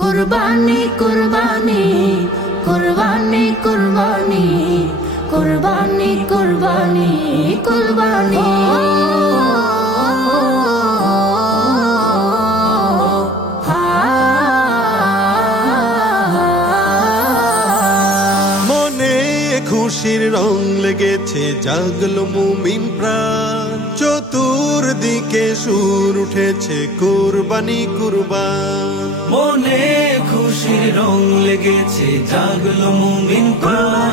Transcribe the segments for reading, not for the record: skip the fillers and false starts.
কুরবানি কুরবানি কুরবানি কুরবানি কুরবানি কুরবানি কুরবানি মনে খুশির রং লেগেছে, জাগলো মুমিন প্রাণ, চতুর্দিকে সুর উঠেছে কুরবানি কুরবান। মনে খুশির রং লেগেছে, জাগলো মুমিন প্রাণ,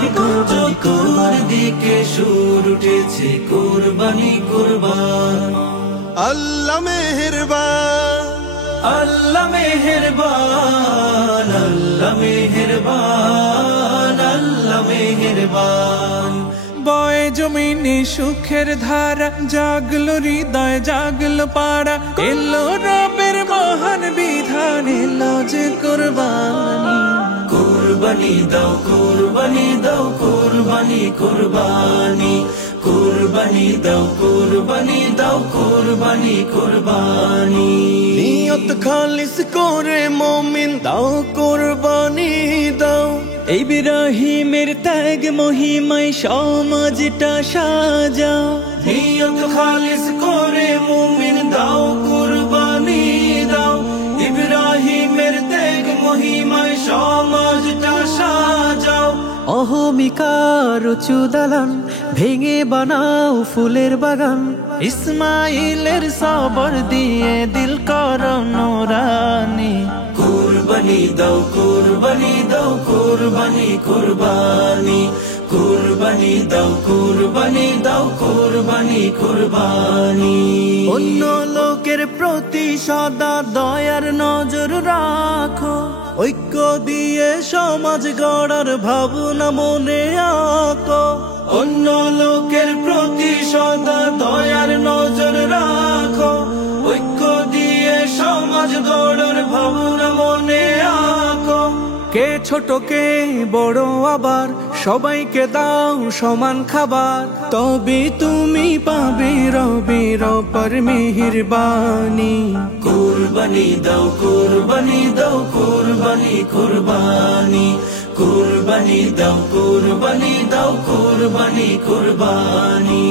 চতুর্দিকে সুর উঠেছে কুরবানি কুরবান। আল্লাহ মেহেরবান, আল্লাহ মেহেরবান, আল্লাহ মেহেরবান, আল্লাহ মেহেরবান। বয়ে জমিনে সুখের ধারা, জাগলো হৃদয় জাগলো পাড়া, এলো রবের মহান বিধান, এলো যে কুরবানি। কুরবানি দাও কুরবানি দাও কুরবানি কুরবানি, কুরবানি দাও কুরবানি দাও কুরবানি কুরবানি। নিয়ত খালিস করে মুমিন দাও কুরবানি দাও। ইব্রাহিমের ত্যাগ মহিমায় সমাজটা সাজাও। নিয়ত খালিস করে মুমিন দাও কুরবানি দাও। ইব্রাহিমের ত্যাগ মহিমায় সমাজটা সাজাও। অহমিকার উঁচু দালান ভেঙে বানাও ফুলের বাগান, ইসমাইলের সবর দিয়ে দিল করো নুরানি। কুরবানি দাও কুরবানি দাও কুরবানি কুরবানি, কুরবানি দাও কুরবানি দাও কুরবানি কুরবানি। অন্য লোকের প্রতি সদা দয়ার নজর রাখো, ঐক্য দিয়ে সমাজ গড়ার ভাবনা মনে আঁকো। অন্য লোকের প্রতি সদা দয়ার নজর রাখো, ঐক্য দিয়ে সমাজ গড়ার ভাবনা মনে আঁকো। কে ছোট কে বড় আবার সবাইকে দাও সমান খাবার, তবে তুমি পাবে রবের অপার মেহেরবানি। কুরবানি দাও কুরবানি দাও কুরবানি কুরবানি, কুরবানি দাও কুরবানি দাও কুরবানি কুরবানি।